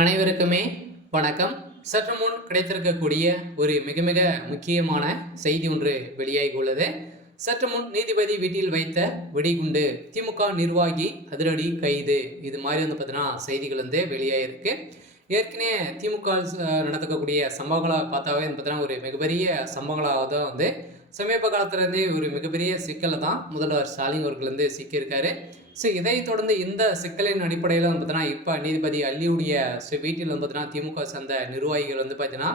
அனைவருக்குமே வணக்கம். சற்று முன் கிடைத்திருக்கக்கூடிய ஒரு மிக மிக முக்கியமான செய்தி ஒன்று வெளியாகி உள்ளது. சற்று முன் நீதிபதி வீட்டில் வைத்த வெடிகுண்டு, திமுக நிர்வாகி அதிரடி கைது, இது மாதிரி பார்த்தீங்கன்னா செய்திகள் வெளியாகிருக்கு. ஏற்கனவே திமுக நடத்தக்கூடிய சம்பவங்களை பார்த்தாவே பார்த்தீங்கன்னா ஒரு மிகப்பெரிய சம்பவங்களாக தான் சமீப காலத்திலேருந்தே ஒரு மிகப்பெரிய சிக்கலை தான் முதல்வர் ஸ்டாலின் அவர்கள் சிக்கியிருக்காரு. ஸோ இதை தொடர்ந்து இந்த சிக்கலின் அடிப்படையில் பார்த்தீங்கன்னா இப்போ நீதிபதி அல்லியுடைய வீட்டில் பார்த்தீங்கன்னா திமுக சேர்ந்த நிர்வாகிகள் பார்த்தீங்கன்னா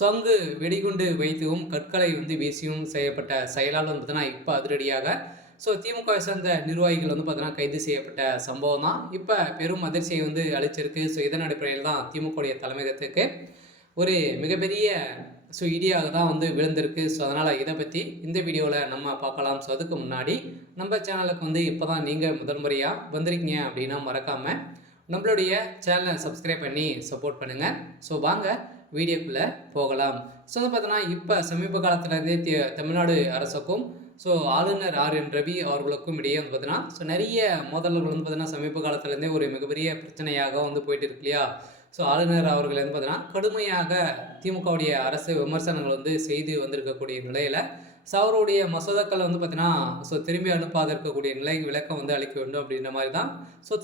சங்கு வெடிகுண்டு வைத்தும் கற்களை வீசியும் செய்யப்பட்ட செயலால் பார்த்தீங்கன்னா இப்போ அதிரடியாக திமுக சேர்ந்த நிர்வாகிகள் பார்த்தீங்கன்னா கைது செய்யப்பட்ட சம்பவம் தான் இப்போ பெரும் அதிர்ச்சியை அளிச்சிருக்கு. இதன் அடிப்படையில் தான் திமுக தலைமையகத்துக்கு ஒரு மிகப்பெரிய இடியாக தான் விழுந்திருக்கு. அதனால் இதை பற்றி இந்த வீடியோவில் நம்ம பார்க்கலாம். அதுக்கு முன்னாடி நம்ம சேனலுக்கு இப்போ தான் நீங்கள் முதல் முறையாக வந்திருக்கீங்க அப்படின்னா மறக்காமல் நம்மளுடைய சேனலை சப்ஸ்கிரைப் பண்ணி சப்போர்ட் பண்ணுங்கள். வாங்க வீடியோக்குள்ளே போகலாம். பார்த்தோன்னா இப்போ சமீப காலத்திலேருந்தே தமிழ்நாடு அரசுக்கும் ஆளுநர் RN ரவி அவர்களுக்கும் இடையே பார்த்தீங்கன்னா நிறைய மோதல்கள் பார்த்தீங்கன்னா சமீப காலத்திலேருந்தே ஒரு மிகப்பெரிய பிரச்சனையாக போயிட்டு இருக்கு இல்லையா. ஆளுநர் அவர்கள் பார்த்தீங்கன்னா கடுமையாக திமுகவுடைய அரசு விமர்சனங்கள் செய்து வந்திருக்கக்கூடிய நிலையில் அவருடைய மசோதாக்கள் பார்த்தீங்கன்னா திரும்பி அனுப்பாத இருக்கக்கூடிய நிலை விளக்கம் அளிக்க வேண்டும் அப்படின்ற மாதிரி தான்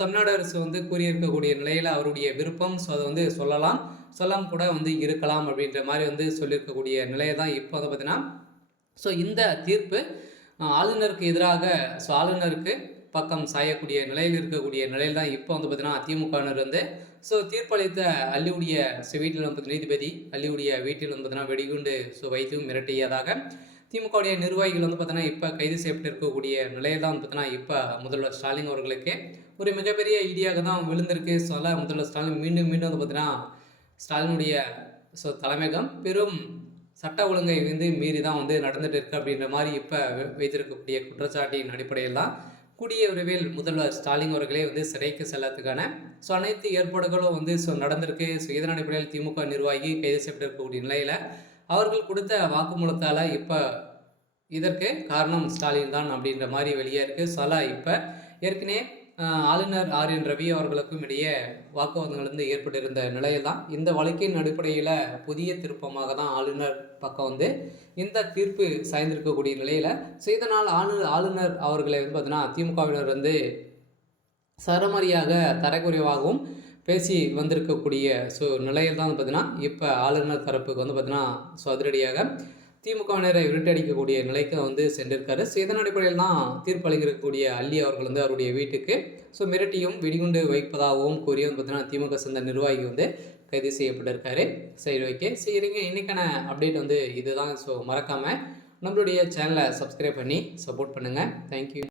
தமிழ்நாடு அரசு கூறியிருக்கக்கூடிய நிலையில் அவருடைய விருப்பம். அதை சொல்லாமல் கூட இருக்கலாம் அப்படின்ற மாதிரி சொல்லியிருக்கக்கூடிய நிலையை தான் இப்போ பார்த்தீங்கன்னா இந்த தீர்ப்பு ஆளுநருக்கு எதிராக ஆளுநருக்கு பக்கம் சாயக்கூடிய நிலையில் இருக்கக்கூடிய நிலையில் தான் இப்போ பார்த்தீங்கன்னா திமுகவினர் தீர்ப்பளித்த அல்லியுடைய வீட்டில் நீதிபதி அல்லியுடைய வீட்டில் பார்த்தீங்கன்னா வெடிகுண்டு வைத்து மிரட்டியதாக திமுகவுடைய நிர்வாகிகள் பார்த்தீங்கன்னா இப்போ கைது செய்யப்பட்டு இருக்கக்கூடிய நிலையில் தான் பார்த்தீங்கன்னா இப்போ முதல்வர் ஸ்டாலின் அவர்களுக்கு ஒரு மிகப்பெரிய இடியாக தான் விழுந்திருக்கு. முதல்வர் ஸ்டாலின் மீண்டும் பார்த்தீங்கன்னா ஸ்டாலினுடைய தலைமையகம் பெரும் சட்ட ஒழுங்கை மீறி தான் நடந்துட்டு இருக்கு அப்படின்ற மாதிரி இப்போ வைத்திருக்கக்கூடிய குற்றச்சாட்டின் அடிப்படையில் தான் கூடிய விரைவில் முதல்வர் ஸ்டாலின் அவர்களே சிறைக்கு செல்லத்துக்கான அனைத்து ஏற்பாடுகளும் நடந்திருக்கு. இதன் அடிப்படையில் திமுக நிர்வாகி கைது செய்யப்பட்டிருக்கக்கூடிய நிலையில் அவர்கள் கொடுத்த வாக்குமூலத்தால் இப்போ இதற்கு காரணம் ஸ்டாலின் தான் அப்படின்ற மாதிரி வெளியே இருக்குது. இப்போ ஏற்கனவே ஆளுநர் RN ரவி அவர்களுக்கும் இடையே வாக்குவாதங்கள் ஏற்பட்டிருந்த நிலையில் தான் இந்த வழக்கின் அடிப்படையில் புதிய திருப்பமாக தான் ஆளுநர் பக்கம் இந்த தீர்ப்பு சாய்ந்திருக்கக்கூடிய நிலையில் இதனால் ஆளுநர் அவர்களை பார்த்தீங்கன்னா திமுகவினர் சரமாரியாக தரக்குறைவாகவும் பேசி வந்திருக்கக்கூடிய நிலையில் தான் பார்த்தீங்கன்னா இப்போ ஆளுநர் தரப்புக்கு பார்த்தீங்கன்னா அதிரடியாக திமுகவினரை விரட்டடிக்கக்கூடிய நிலைக்கு சென்றிருக்காரு. இதன் அடிப்படையில் தான் தீர்ப்பு அளிக்கக்கூடிய அல்லி அவர்கள் அவருடைய வீட்டுக்கு மிரட்டியும் வெடிகுண்டு வைப்பதாகவும் கூறிய பார்த்தீங்கன்னா திமுக சேர்ந்த நிர்வாகி கைது செய்யப்பட்டிருக்காரு. சரி, ஓகே, சரிங்க. இன்றைக்கான அப்டேட் இதுதான். மறக்காமல் நம்மளுடைய சேனலை சப்ஸ்கிரைப் பண்ணி சப்போர்ட் பண்ணுங்கள். தேங்க்யூ.